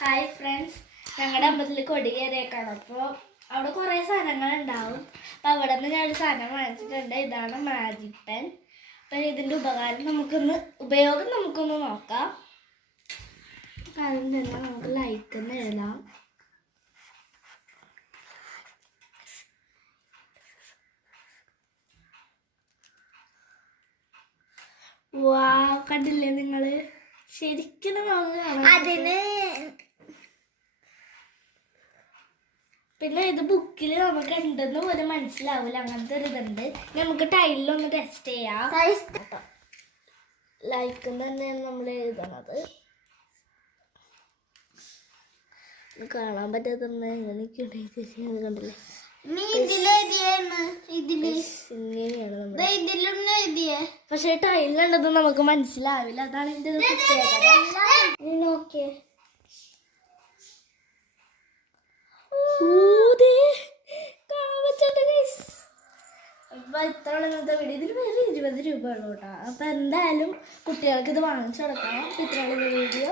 Hi friends, ഞങ്ങളുടെ അമ്പലത്തിൽ കൊടി കയറിയേക്കാണ്. അപ്പോൾ അവിടെ കുറേ സാധനങ്ങളുണ്ടാവും. അപ്പോൾ അവിടെ നിന്ന് ഞാനൊരു സാധനം വാങ്ങിച്ചിട്ടുണ്ട്. ഇതാണ് മാജിക് പെൻ. അപ്പം ഇതിൻ്റെ ഉപയോഗം നമുക്കൊന്ന് നോക്കാം. ആദ്യം തന്നെ നമുക്ക് ലൈക്ക് എന്ന് എഴുതാം. വാവ്, കണ്ടില്ലേ നിങ്ങള്? ശരിക്കും അതിന് പിന്നെ ഇത് ബുക്കിൽ നമുക്ക് ഉണ്ടെന്ന് പോലും മനസ്സിലാവില്ല. അങ്ങനത്തെ ഒരു ഇതുണ്ട്. നമുക്ക് ടൈലിലൊന്ന് ടെസ്റ്റ് ചെയ്യാം. ലൈക്ക് തന്നെയാണ് നമ്മൾ എഴുതണത്. കാണാൻ പറ്റാത്തന്നെ എങ്ങനെയൊക്കെയാണ് കണ്ടില്ലേ? പക്ഷെ ടൈലുള്ളത് നമുക്ക് മനസ്സിലാവില്ല. അതാണ് ഇതിന്റെ പ്രത്യേകത. അപ്പൊ ഇത്രയുള്ള ഇന്നത്തെ വീഡിയോ. ഇതിന് വേറെ 20 രൂപ ഉള്ളൂ കേട്ടോ. അപ്പൊ എന്തായാലും കുട്ടികൾക്ക് ഇത് വാങ്ങിച്ചു കൊടുക്കണം. ഇത്രയുള്ള വീഡിയോ.